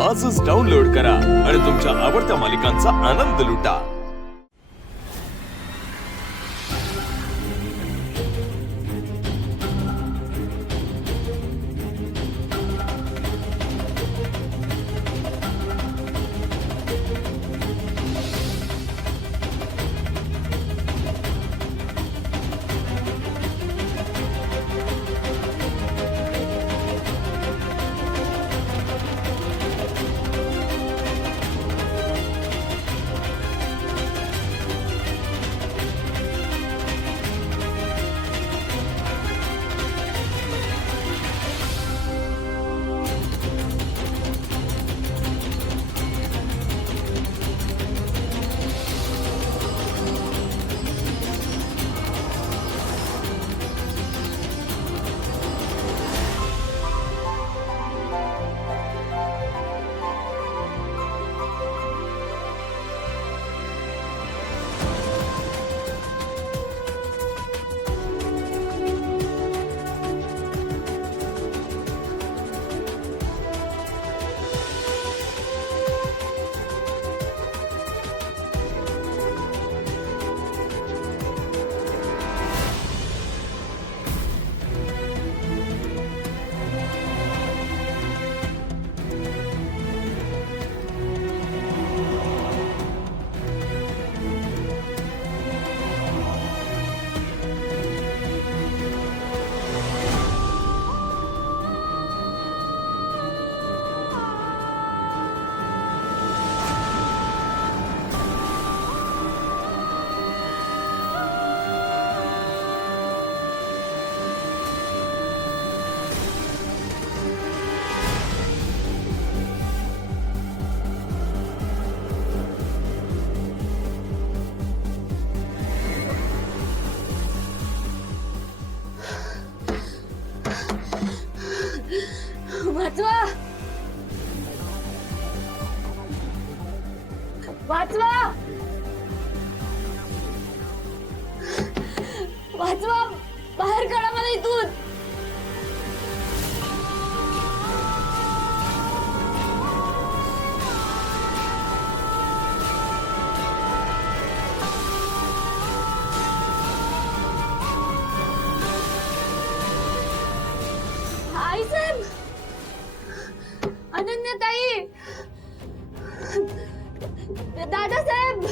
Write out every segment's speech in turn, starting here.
आजच डाउनलोड करा आणि तुमच्या आवडत्या मालिकांचा आनंद लुटा। वाचवा वाचवा वाचवा, बाहेर काढा मला इथून। आई साहेब, अनन्याताई, दादासाहेब,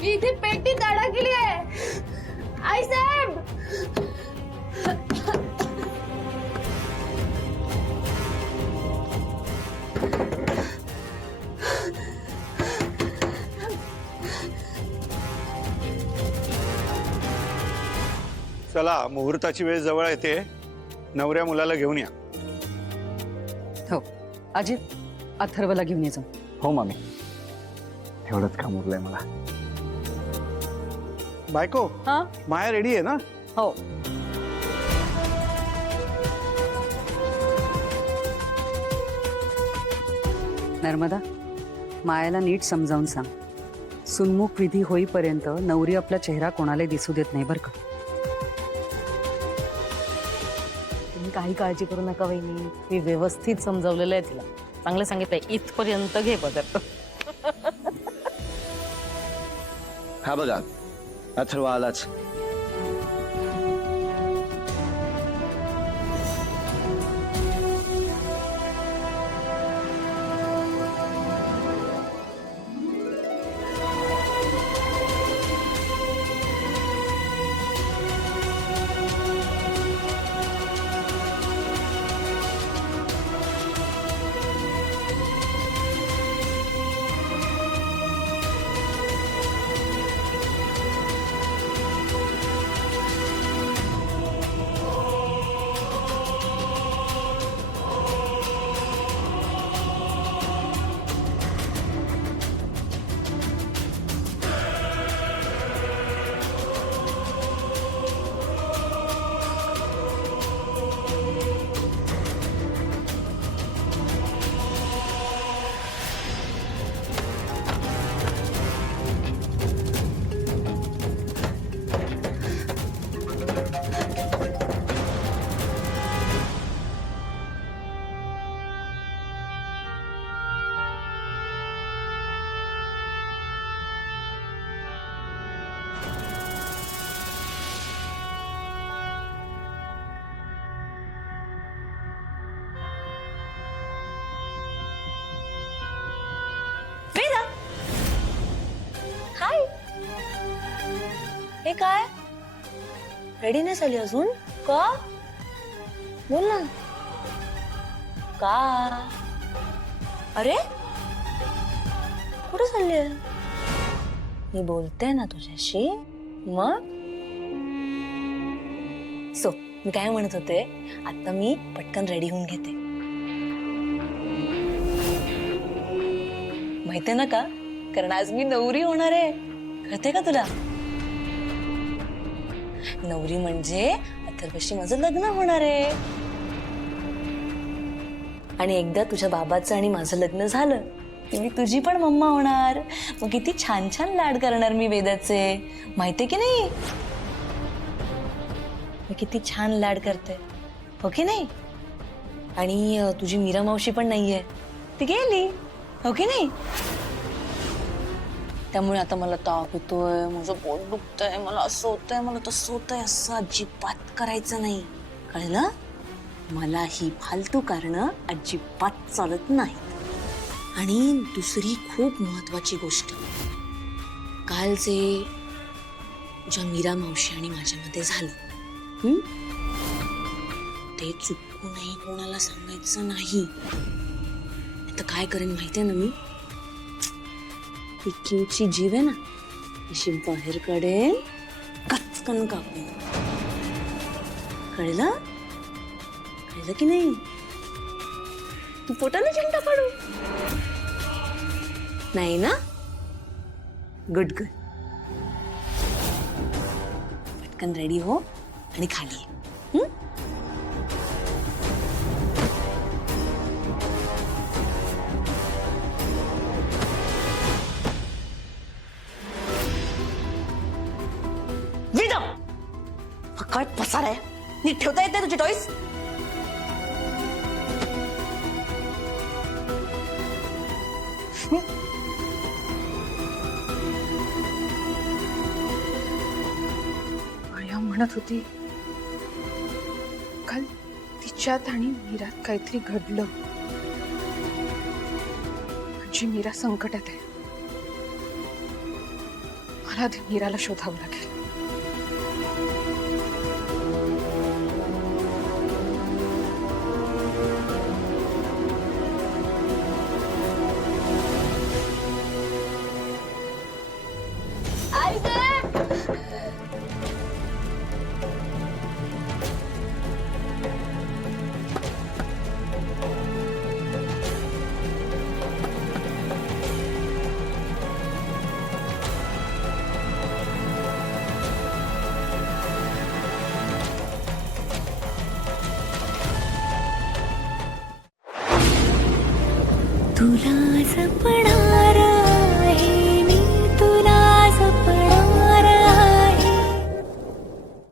मी इथे पेटीत अडकली आहे। आई साहेब, चला, मुहूर्ताची वेळ जवळ येते, नवऱ्या मुलाला घेऊन या। हो अजित, अथर्वला घेऊन ये जा। हो मामी, एवढंच काम उरलंय मला। बायको, हाँ माया रेडी आहे ना? हो। नर्मदा, मायाला नीट समजावून सांग, सुन्मुख विधी होईपर्यंत नवरी आपला चेहरा कोणाला दिसू देत नाही बरं का। तुम्ही काही काळजी करू नका वहिनी, मी व्यवस्थित समजावलेलं आहे तिला, चांगलं सांगितलंय, इथपर्यंत घे पदर। हा बघा, अथर्व आलाच। हे काय रेडी नाही झाली अजून का बोल ना का अरे कुठे चालली मी बोलते ना तुझ्याशी मग सो मी काय म्हणत होते आता मी पटकन रेडी होऊन घेते माहितीये ना का कारण आज मी नवरी होणार आहे कळते का तुला नवरी म्हणजे अथर्वशी माझं लग्न होणार आहे आणि एकदा तुझ्या बाबाचं आणि माझं लग्न झालं की मी तुझी पण मम्मा होणार मग किती छान छान लाड करणार मी वेदाचे माहितीये की नाही मी किती छान लाड करते हो की नाही आणि तुझी मीरा मावशी पण नाहीये ती गेली हो की नाही त्यामुळे आता मला ताप येतोय माझं पोट दुखतंय मला असं होतंय मला तसं होतंय असं अजिबात करायचं नाही कळलं मला ही फालतू कारणं अजिबात चालत नाहीत आणि दुसरी खूप महत्वाची गोष्ट काल जे ज्या मीरा मावशी आणि माझ्यामध्ये झालं ते चुकूनही कोणाला सांगायचं नाही आता काय करेन माहितीये ना मी किवची जीव आहे ना अशी बाहेर काढेन कचकन कापेन कळलं कळलं की नाही तू पोटाला झेंडा काढू नाही ना गुड गुड पटकन रेडी हो आणि खाली काय पसार आहे नीट ठेवता येते तुझी टॉईस माया म्हणत होती काल तिच्यात आणि मीरात काहीतरी घडलं म्हणजे मीरा संकटात आहे मला आधी मीराला शोधावं लागेल तुला जपणार